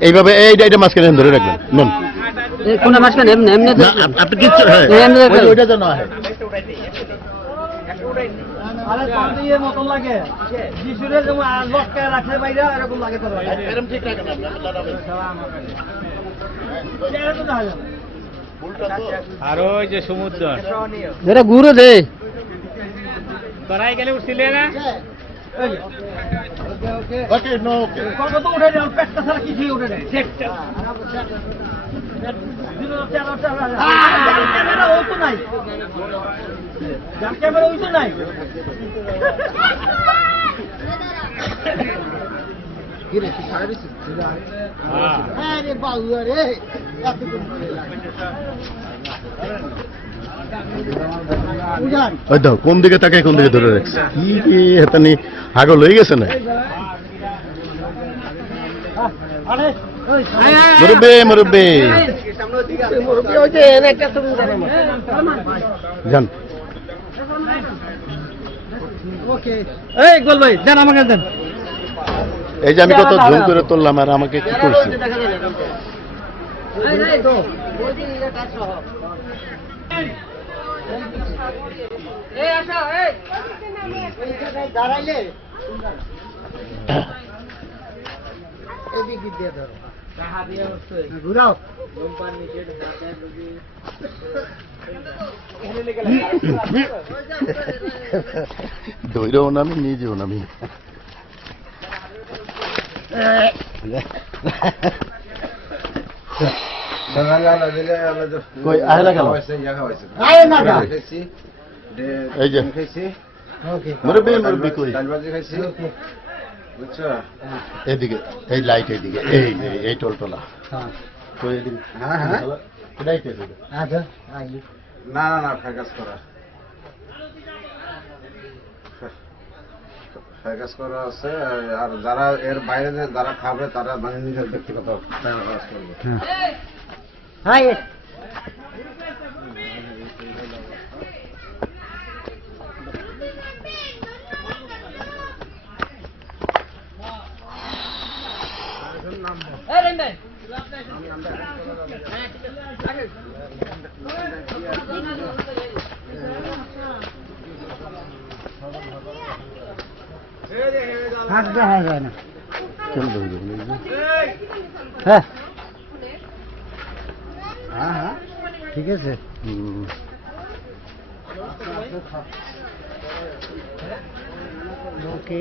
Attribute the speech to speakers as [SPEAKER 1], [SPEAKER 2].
[SPEAKER 1] এইভাবে এইটা এটা মাঝখানে ধরে রাখবেন নন।
[SPEAKER 2] কোনটা মাঝখানে? এমনি এমনি
[SPEAKER 1] আপনি হ্যাঁ। ওইটা যেন
[SPEAKER 3] আরে
[SPEAKER 4] ওই যে সমুদ্র।
[SPEAKER 2] এটা ঘুরে দে।
[SPEAKER 4] করাই গেলে উঠছিলে না?
[SPEAKER 1] ওকে নো ওকে
[SPEAKER 3] কত তো উঠে যাও পেটটা ছাড়া কিছুই উঠে নেই। ক্যামেরা তো যার ক্যামেরা ওই তো
[SPEAKER 1] কোন দিকে তাকে কোন দিকে ধরে রাখছে? কি কি হেতানি হাগল হয়ে গেছে না? মুরব্বি মুরব্বি। যান।
[SPEAKER 3] ওকে এই গোল ভাই দেন আমাকে
[SPEAKER 1] এই যে আমি কত ঝুম করে তুললাম আর আমাকে কি করছে?
[SPEAKER 3] দাঁড়াইলে এদিকে দিয়ে ধরো। ঘুরাও।
[SPEAKER 1] ধৈর্যও নামি নিজেও নামি এই যে। মুরব্বি মুরব্বি কই?
[SPEAKER 3] ওকে
[SPEAKER 1] এদিকে এই লাইট এইদিকে এই এই টলটলা।
[SPEAKER 3] হ্যাঁ।
[SPEAKER 1] কই এদিকে?
[SPEAKER 5] হ্যাঁ হ্যাঁ।
[SPEAKER 1] লাইট এদিকে।
[SPEAKER 3] আচ্ছা
[SPEAKER 5] না না না ফ্যাকাস করা। ফ্যাকাস করা আছে আর যারা এর বাইরে যে যারা খাবে তারা মানে নিজের ব্যক্তিগত ফ্যাকাস করবে।
[SPEAKER 3] হাই হাত দেখা যায় না
[SPEAKER 1] কেন ধৈর্য নেই যে?
[SPEAKER 3] হ্যাঁ হ্যাঁ হ্যাঁ ঠিক আছে
[SPEAKER 1] হুম।
[SPEAKER 3] ওকে